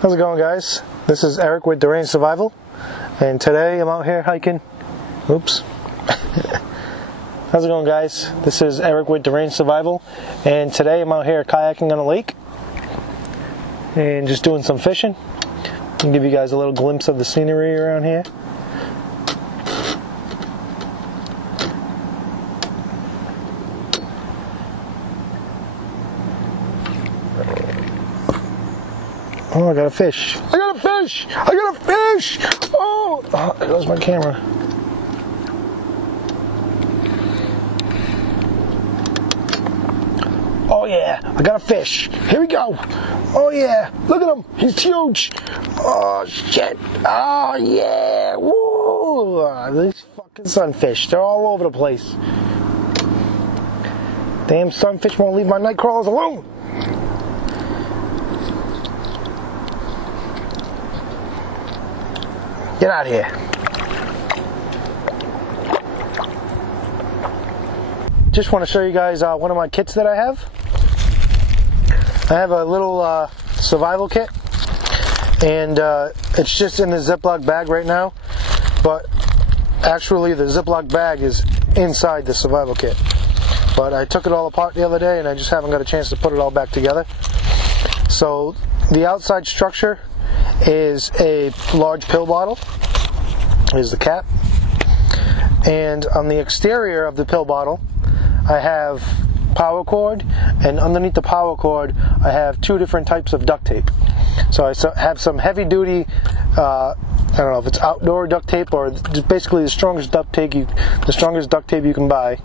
How's it going, guys? This is Eric with Deranged Survival, and today I'm out here hiking. Oops. How's it going, guys? This is Eric with Deranged Survival, and today I'm out here kayaking on a lake and just doing some fishing. I'll give you guys a little glimpse of the scenery around here. Oh, I got a fish. I got a fish! I got a fish! Oh, there goes my camera. Oh yeah, I got a fish. Here we go. Oh yeah, look at him. He's huge. Oh shit. Oh yeah. Woo! These fucking sunfish, they're all over the place. Damn sunfish won't leave my night crawlers alone. Get out of here. Just want to show you guys one of my kits that I have. I have a little survival kit, and it's just in the Ziploc bag right now, but actually the Ziploc bag is inside the survival kit. But I took it all apart the other day and I just haven't got a chance to put it all back together. So the outside structure is a large pill bottle. Here's the cap. And on the exterior of the pill bottle, I have power cord, and underneath the power cord, I have two different types of duct tape. So I have some heavy duty, I don't know if it's outdoor duct tape or basically the strongest duct tape you can buy.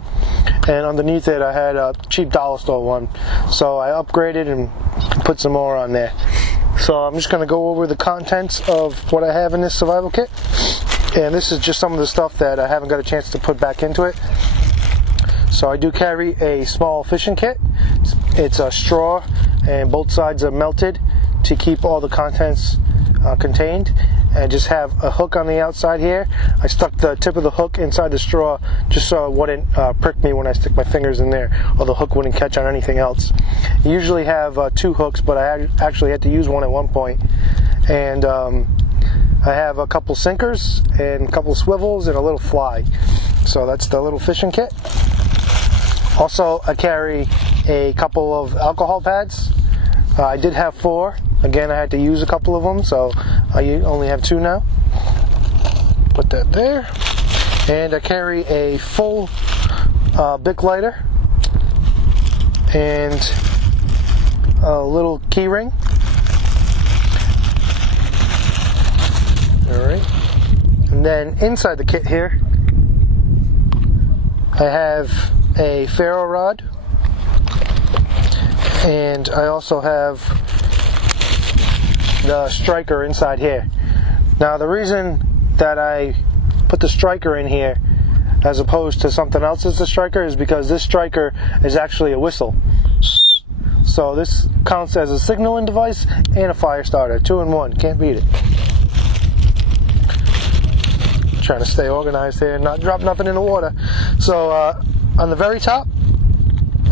And underneath it, I had a cheap dollar store one. So I upgraded and put some more on there. So I'm just going to go over the contents of what I have in this survival kit. And this is just some of the stuff that I haven't got a chance to put back into it. So I do carry a small fishing kit. It's a straw and both sides are melted to keep all the contents contained. And I just have a hook on the outside here. I stuck the tip of the hook inside the straw just so it wouldn't prick me when I stick my fingers in there, or the hook wouldn't catch on anything else. I usually have two hooks, but I actually had to use one at one point. And I have a couple sinkers and a couple swivels and a little fly. So that's the little fishing kit. Also, I carry a couple of alcohol pads. I did have 4. Again, I had to use a couple of them, so I only have 2 now. Put that there. And I carry a full Bic lighter and a little key ring. Alright. And then inside the kit here, I have a ferro rod, and I also have the striker inside here. Now the reason that I put the striker in here as opposed to something else as the striker is because this striker is actually a whistle. So this counts as a signaling device and a fire starter. 2 in 1, can't beat it. Trying to stay organized here and not drop nothing in the water. So on the very top,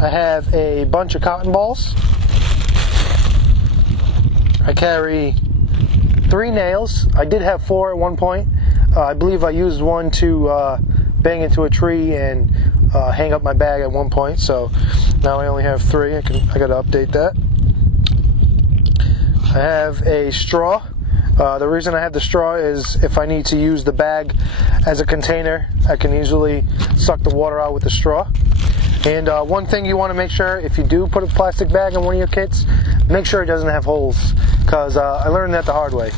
I have a bunch of cotton balls. I carry 3 nails. I did have 4 at one point. I believe I used one to bang into a tree and hang up my bag at one point. So now I only have 3. I got to update that. I have a straw. The reason I have the straw is if I need to use the bag as a container, I can easily suck the water out with the straw. And one thing you want to make sure, if you do put a plastic bag in one of your kits, make sure it doesn't have holes, because I learned that the hard way.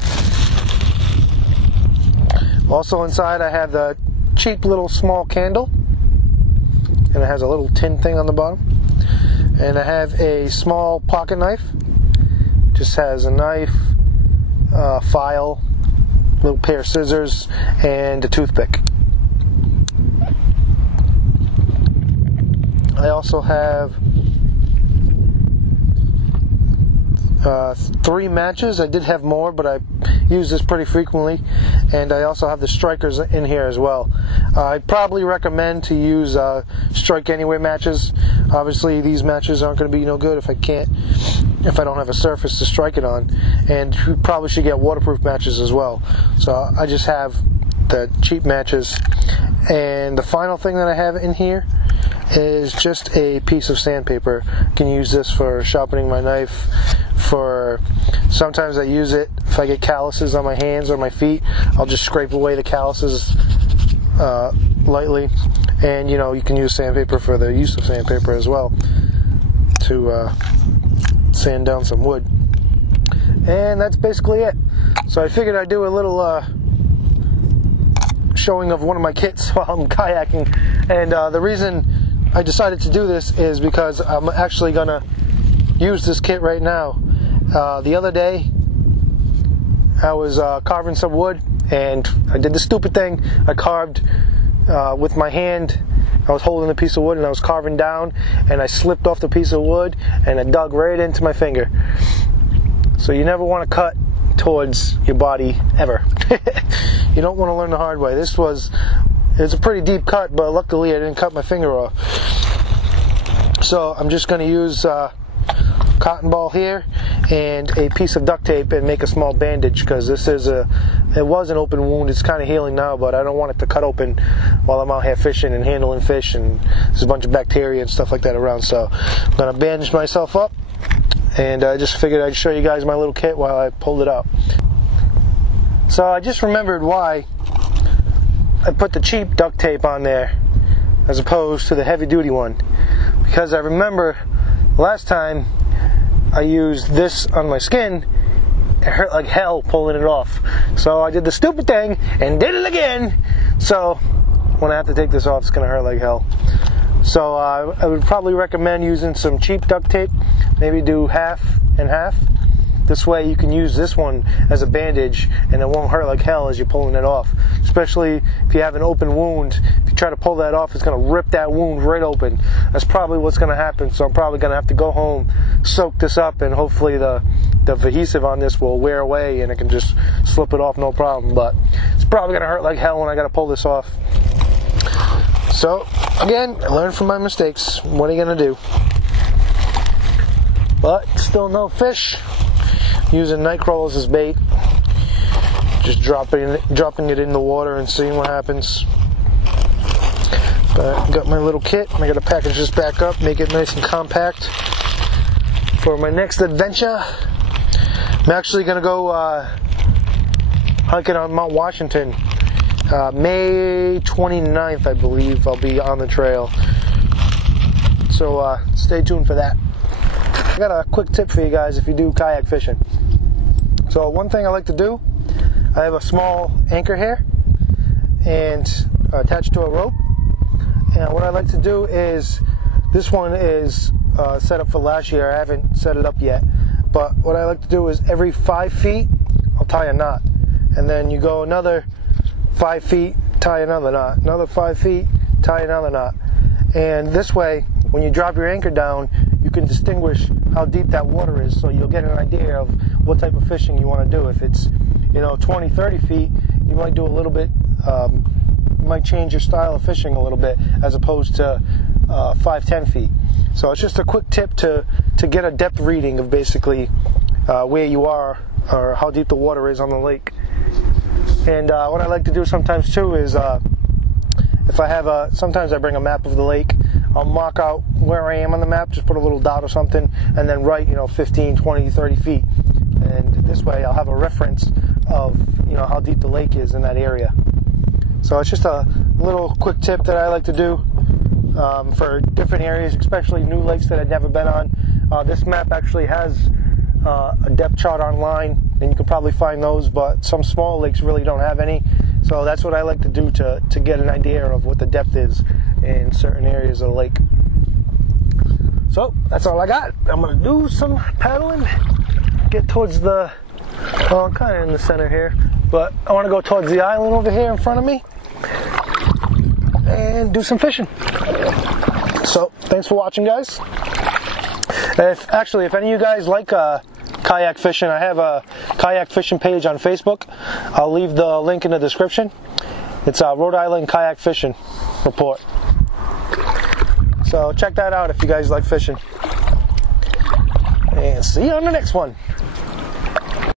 Also inside I have the cheap little small candle, and it has a little tin thing on the bottom. And I have a small pocket knife. Just has a knife, file, little pair of scissors, and a toothpick. I also have 3 matches. I did have more, but I use this pretty frequently. And I also have the strikers in here as well. I'd probably recommend to use strike anywhere matches. Obviously these matches aren't going to be no good if I can't if I don't have a surface to strike it on. And you probably should get waterproof matches as well. So I just have the cheap matches. And the final thing that I have in here is just a piece of sandpaper. I can use this for sharpening my knife. Sometimes I use it if I get calluses on my hands or my feet. I'll just scrape away the calluses lightly. And you know, you can use sandpaper for the use of sandpaper as well to sand down some wood. And that's basically it. So I figured I'd do a little showing of one of my kits while I'm kayaking. And the reason I decided to do this is because I'm actually gonna use this kit right now. The other day I was carving some wood, and I did the stupid thing. I carved with my hand. I was holding a piece of wood and I was carving down, and I slipped off the piece of wood and it dug right into my finger. So you never want to cut towards your body ever. You don't want to learn the hard way. It's a pretty deep cut, but luckily I didn't cut my finger off. So I'm just going to use cotton ball here and a piece of duct tape and make a small bandage, because it was an open wound. It's kind of healing now, but I don't want it to cut open while I'm out here fishing and handling fish, and there's a bunch of bacteria and stuff like that around. So I'm going to bandage myself up, and I just figured I'd show you guys my little kit while I pulled it out. So I just remembered why I put the cheap duct tape on there as opposed to the heavy duty one, because I remember last time I used this on my skin, it hurt like hell pulling it off. So I did the stupid thing and did it again. So when I have to take this off, it's going to hurt like hell. So I would probably recommend using some cheap duct tape. Maybe do half and half. This way you can use this one as a bandage and it won't hurt like hell as you're pulling it off. Especially if you have an open wound. If you try to pull that off, it's going to rip that wound right open. That's probably what's going to happen. So I'm probably going to have to go home, soak this up, and hopefully the adhesive on this will wear away and I can just slip it off no problem. But it's probably going to hurt like hell when I got to pull this off. So again, I learned from my mistakes. What are you going to do? But still no fish. Using night crawlers as bait, just dropping it in the water and seeing what happens. But I got my little kit, and I got to package this back up, make it nice and compact for my next adventure. I'm actually going to go hiking on Mount Washington. May 29th, I believe, I'll be on the trail. So stay tuned for that. I got a quick tip for you guys if you do kayak fishing. So one thing I like to do, I have a small anchor here and attached to a rope. And what I like to do is, this one is set up for last year. I haven't set it up yet. But what I like to do is every 5 feet, I'll tie a knot. And then you go another 5 feet, tie another knot. Another 5 feet, tie another knot. And this way, when you drop your anchor down, you can distinguish how deep that water is, so you'll get an idea of what type of fishing you want to do. If it's 20, 30 feet, you might do a little bit, you might change your style of fishing a little bit as opposed to 5, 10 feet. So it's just a quick tip to get a depth reading of basically where you are or how deep the water is on the lake. And what I like to do sometimes too is if I have sometimes I bring a map of the lake. I'll mark out where I am on the map, just put a little dot or something, and then write 15, 20, 30 feet. And this way I'll have a reference of how deep the lake is in that area. So it's just a little quick tip that I like to do for different areas, especially new lakes that I've never been on. This map actually has a depth chart online, and you can probably find those, but some small lakes really don't have any. So that's what I like to do to get an idea of what the depth is in certain areas of the lake. So that's all I got. I'm going to do some paddling, get towards I'm kind of in the center here, but I want to go towards the island over here in front of me and do some fishing. So thanks for watching, guys. If any of you guys like kayak fishing, I have a kayak fishing page on Facebook. I'll leave the link in the description. It's Rhode Island Kayak Fishing Report. So check that out if you guys like fishing. and see you on the next one.